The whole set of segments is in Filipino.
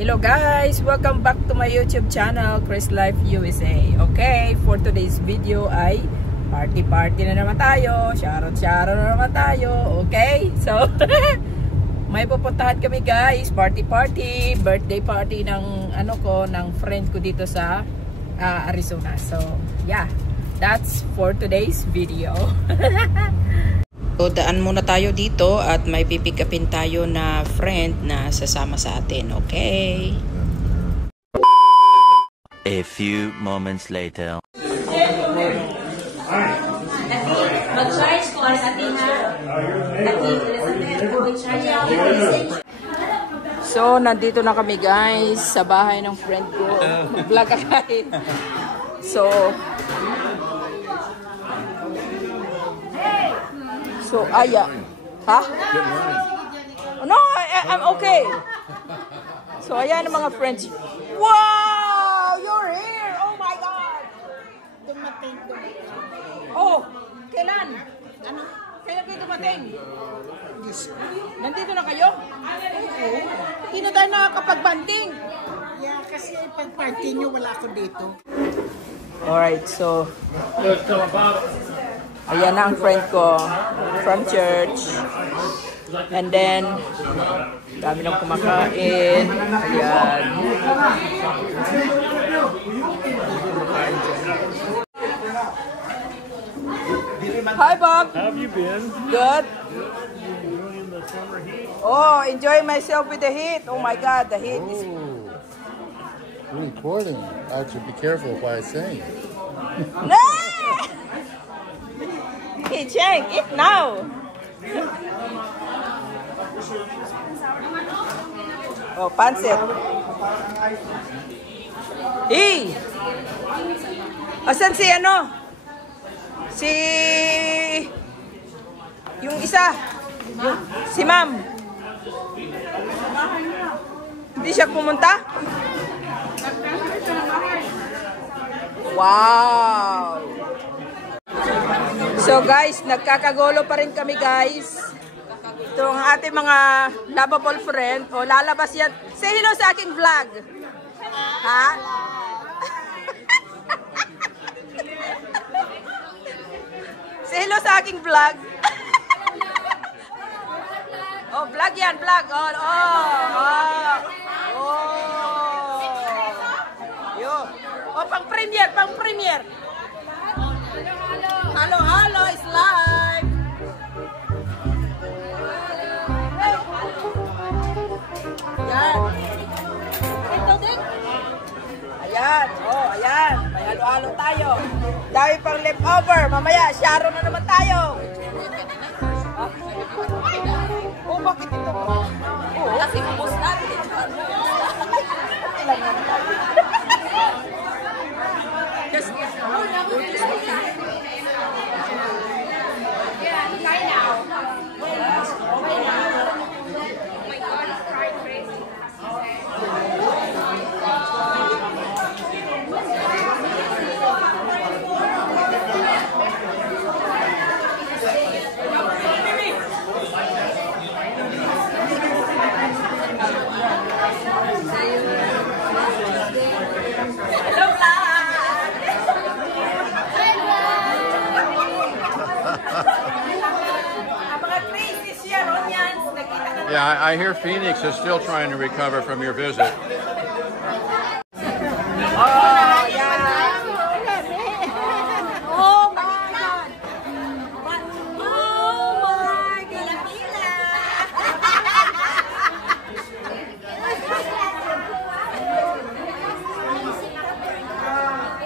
Hello guys! Welcome back to my YouTube channel, Chris Life USA. Okay, for today's video ay party na naman tayo. Shoutout na naman tayo. Okay, so may pupuntahan kami guys. Party. Birthday party ng ng friend ko dito sa Arizona. So yeah, that's for today's video. So, daan muna tayo dito at may pipick upin tayo na friend na sasama sa atin. Okay? A few moments later. Mag-charge ko sa ating So, nandito na kami guys sa bahay ng friend ko. Mag-vlog kahit. So, aya. Ha? No, I'm okay. So, ayan ang mga friends. Wow! You're here! Oh my God! dumating. Oh! Kailan? Ano? Kailan kayo dumating? Nandito na kayo? Hindi na tayo nakakapag-banding. Yeah, kasi pag-party nyo, wala ako dito. Alright, so ayan na ang friend ko from church. And then dami nang kumakain. Ayan. Hi Bob. How have you been? Good. Enjoying the summer heat? Oh, enjoying myself with the heat. Oh my God, the heat is... You're recording. I have to be careful what I say. No! Hey, Cheng, eat now. Oh, pancit. Hey! Asan si Si... Yung isa. Si Ma'am. Hindi siya pumunta? Wow! So guys, nagkakagulo pa rin kami guys. Ito ang ating mga lovable friend. O, lalabas yan. Say hello sa aking vlog. Ha? Say hello sa aking vlog. Oh, vlog yan, vlog. Oh. Yo. Oh, pang-premiere. Halo is live. Ayan. Ito din. Ayan. Oh, ayan. May halo-halo tayo. Dami pang leftover. Mamaya, sharo na naman tayo. Oh, bakit ito? Oh, kasi ubos natin. Ilan naman tayo. Yeah, I hear Phoenix is still trying to recover from your visit. Oh, yeah. Oh, my God. Oh, my God.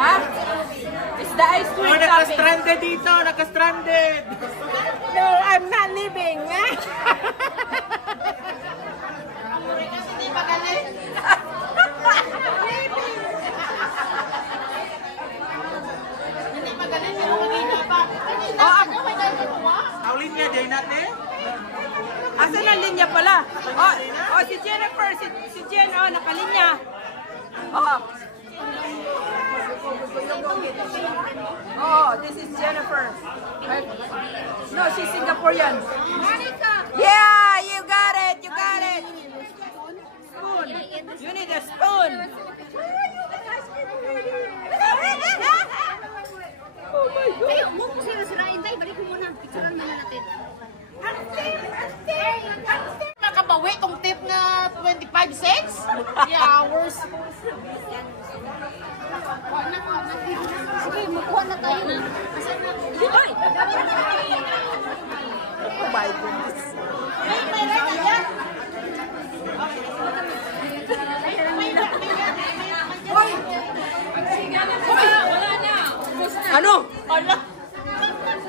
Ha? Is the ice cream shopping? Naka-stranded dito! Naka-stranded! No, I'm not leaving. Asan ang linya pala? Oh, si Jennifer, si Jen, nakalinya. Oh. Oh, this is Jennifer. No, she's Singaporean. Monica. Yeah, you got it. Spoon. You need need a spoon. Oh my God. Tayo, huwag mo sila sirain tayo. Balik mo muna. Picturean muna natin. Ang tip! Makabawi tong tip na 25 cents? 3 hours. Sige, makuha na tayo. Hoy! Oh my goodness. Ano? Ala!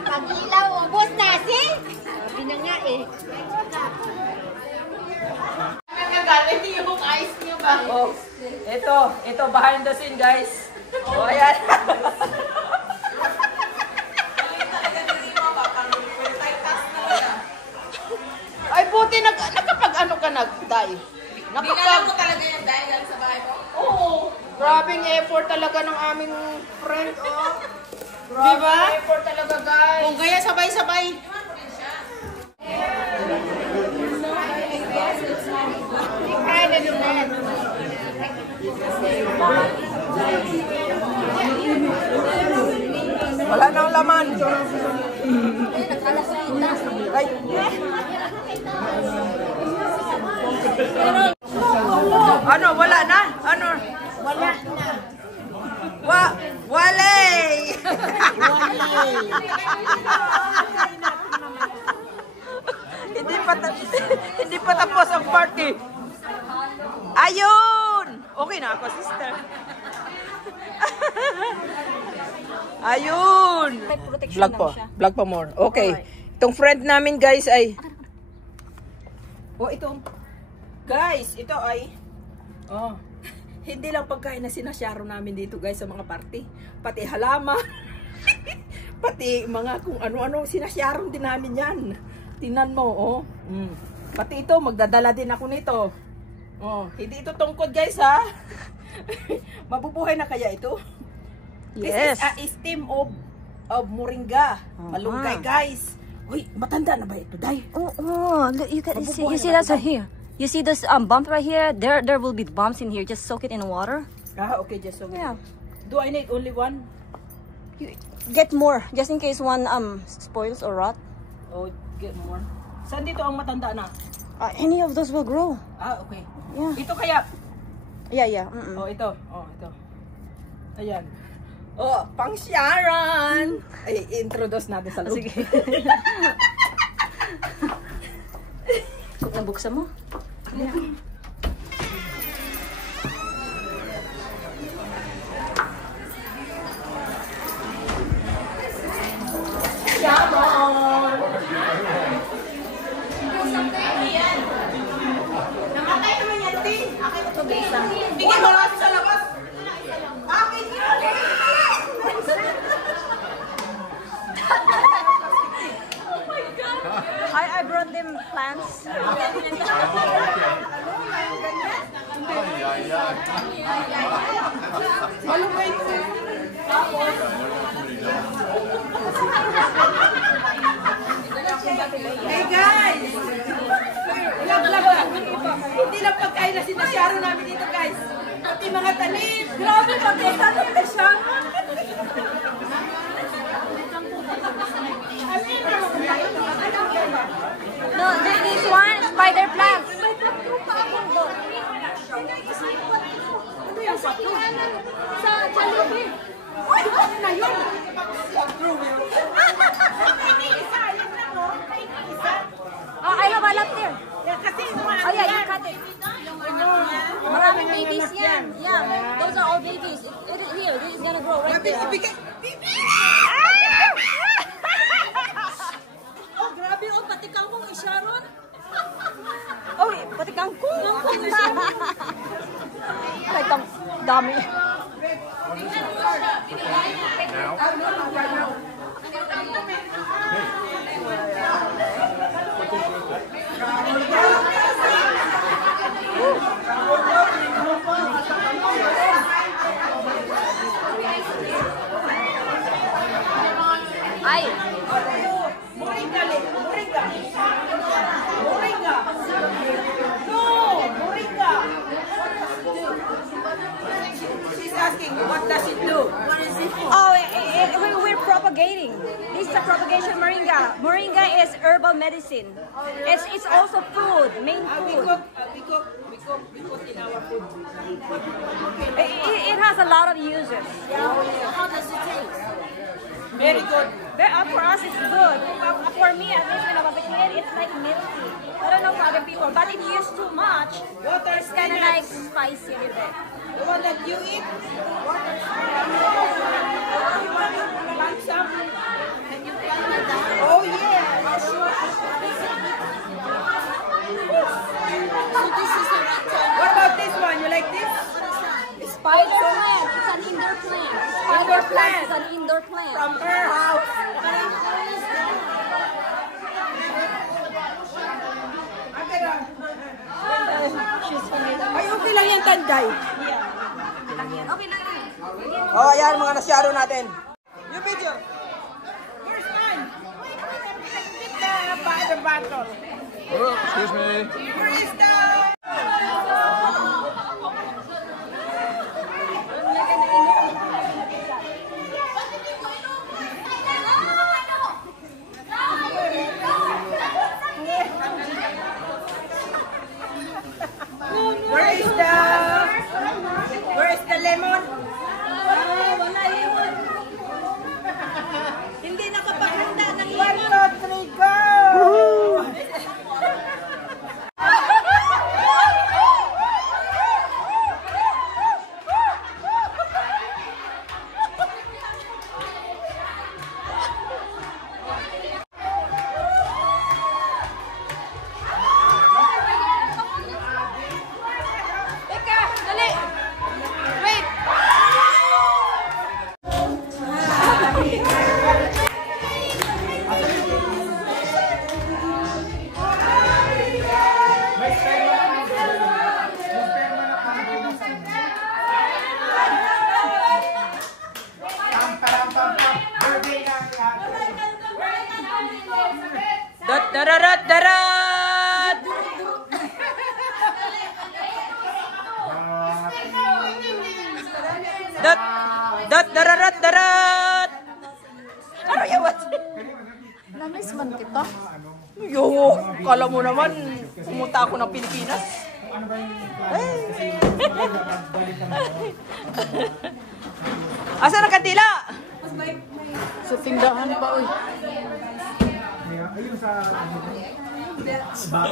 Pag-ilaw, ubos na, see? Sabi na nga eh. Nagagalit yung ice niyo ba? Oh, ito behind the scene, guys. Oh, ayan. Ay, buti nakapag-ano ka nag-dye? Binala mo talaga yung dahil sa bahay mo? Oo. Grabing effort talaga ng aming friend, oh. Diba? Effort talaga, guys. Kung kaya sabay-sabay. Wala nang laman. Ay. Ano, wala na? Ano? Wala na. Wale! hindi pa tapos ang party. Ayun! Okay na ako, sister. Ayun! Vlog po. Vlog pa more. Okay. Itong friend namin, guys, ay... Oh, ito. Guys, ito ay... Oh. Hindi lang pagkain na sinasyaro namin dito, guys, sa mga party. Pati halaman. Pati mga kung ano-ano, sinasyaro din namin yan. Tingnan mo, oh. Pati ito, magdadala din ako nito. Oh, hindi ito tungkod, guys, ha? Mabubuhay na kaya ito? Yes. This is a steam of moringa. Malunggay, guys. Uy, matanda na ba ito, Day? Oh, look, you see that's right here. You see this bump right here? There will be bumps in here. Just soak it in water. Ah, okay, just so. Yeah. Do I need only one? You get more, just in case one spoils or rot. Oh, get more. Saan dito ang matanda na? Any of those will grow. Ah, okay. Yeah. Ito kaya? Yeah. Oh, ito. Oh, ito. Ayan. Oh, pang Sharon! Ay, introduce natin sa loob. Sige. Nabuksan mo? Yeah. Namatay naman yan, Ting. Bigyan mo lang sa labas. Akin yun. I brought them plants. Hey guys! Hindi lang pagkain na sinasyaro namin dito, guys. Pati mga tanim. Grabe, pati tanim na siya. No, this one, spider plants. Sa Jollibee. Uy, ano na yun? Oh, I have a lot there. Kasi Oh yeah, you cut it. Maraming babies yan. Yeah, those are all babies. Here, this is gonna grow right there. Oh, grabe oh, pati kangkong ni Sharon. Oh, pati kangkong. Ay, dami. Ay. Moringa. No, moringa. propagating. This is a propagation moringa. Moringa is herbal medicine. It's also food, main food. We cook in our food. It has a lot of uses. How does it taste? Very good. For us, it's good. For me, at least when I was a kid, it's like milky. I don't know for other people, but if you use too much, it's kind of like spicy a bit. The one that you eat? Want some? Can you try that? Oh yeah. So this is the right time. What about this one? You like this? Spider plant. It's an indoor plant. Spider plant is an indoor plant. From her house. Ay, okay lang yan, Tanday. Okay lang yan. Oh, ayan mga nasyaro natin. Yung video. Where's mine? The battle. Oh, excuse me. Where is the... Where is the lemon? Wala lemon. Hindi nakapaghanda ng lemon. 1, 2, 3, go! Teka, dali. Wait. Darat! Darat! Ano yawat? Namiss man kita. Yo, kala mo naman, pumunta ako ng Pilipinas. Asa na kandila? Sa tindahan pa, uy. Saan ba?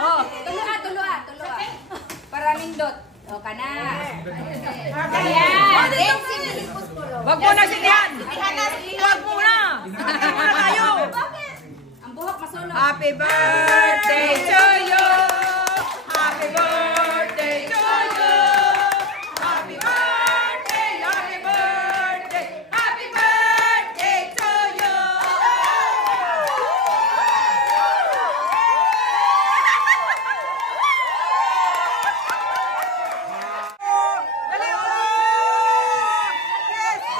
Oh, tuloa. Para nindot. O, kana. Ayan. Wag mo na sinyan! Wag mo na! Tayo! Ang buhok masulog. Happy birthday to you! Happy birthday to you! Happy birthday! Happy birthday! Happy birthday to you! Dali mo! Yes!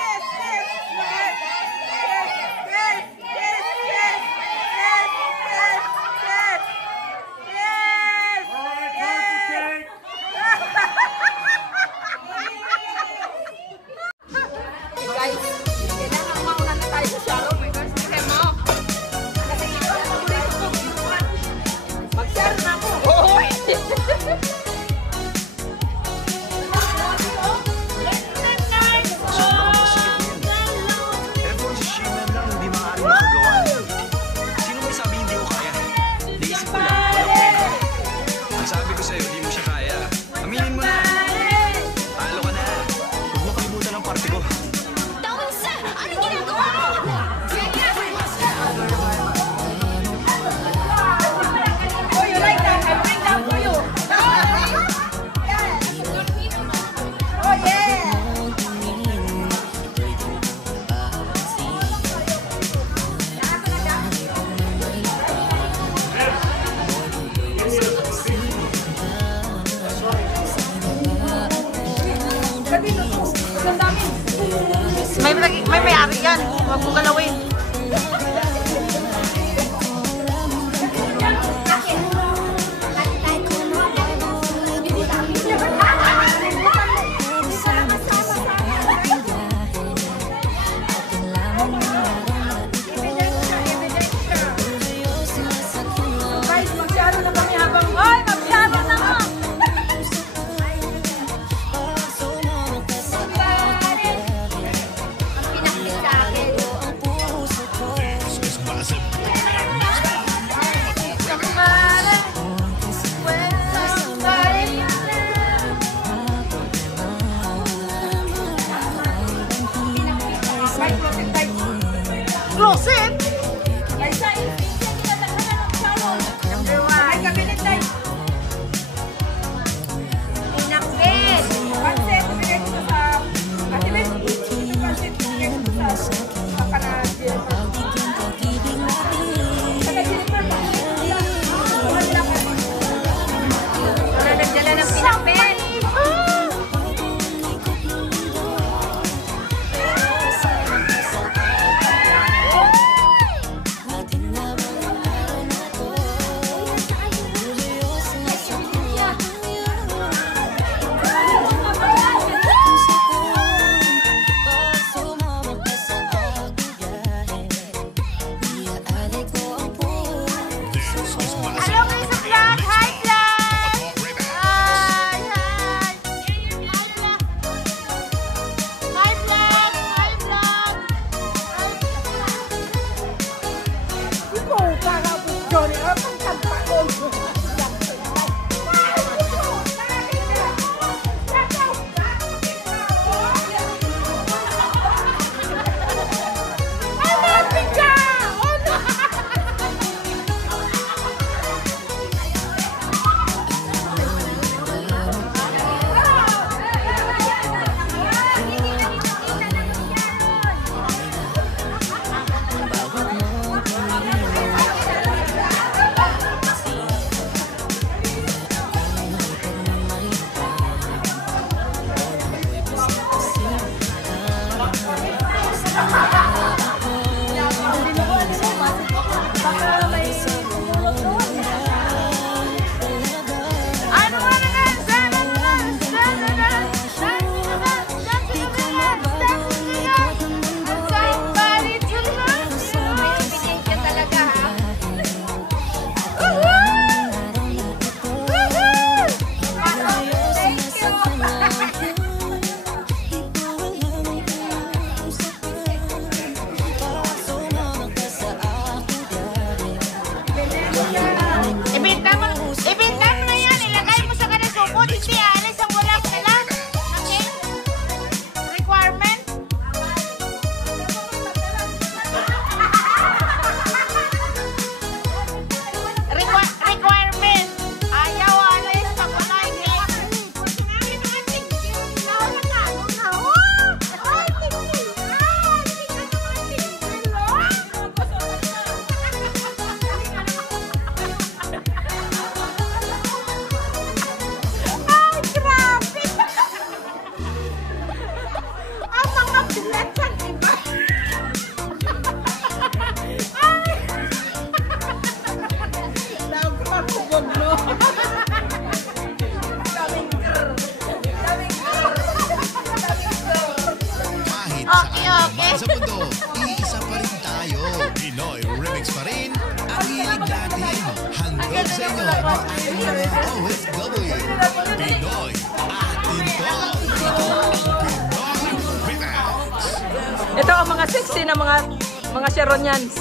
Ito ang mga sexy na mga Sharonians.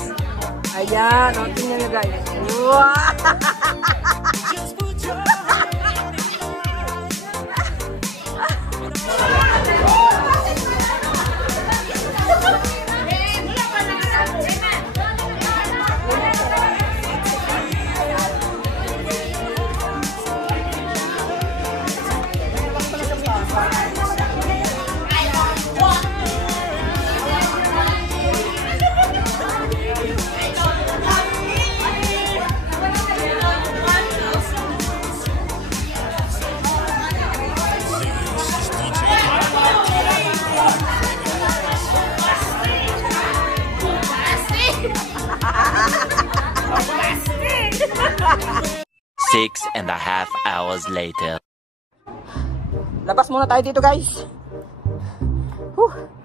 Ayan, o, tingnan nyo guys. Wow! Six and a half hours later. Labas muna tayo dito guys.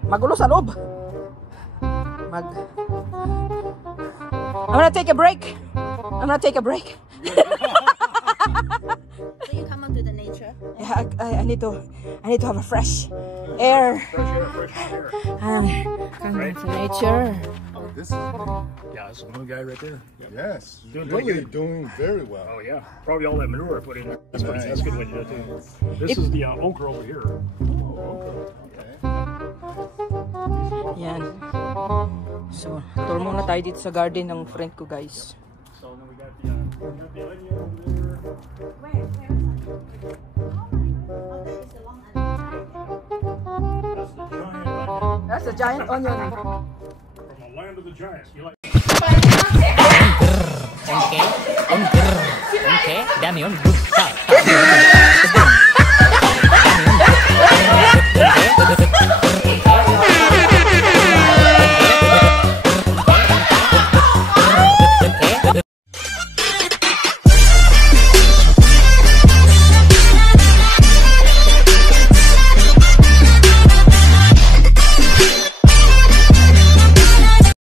Magulo sa loob. I'm gonna take a break. So you come out to the nature? Yeah, I need to have a fresh air. Come to nature. Oh, this is Yeah, that's a little guy right there. yes. Doing Really pretty good. doing very well. Oh yeah, probably all that manure I put in there. That's Nice. that's a good way to do it too. This is the okra over here. Yan. So, tour muna tayo dito sa garden ng friend ko guys. So then we got the onion over there. That's the giant onion That's a giant onion. from the land of the giants. You like? Okay, dami yun.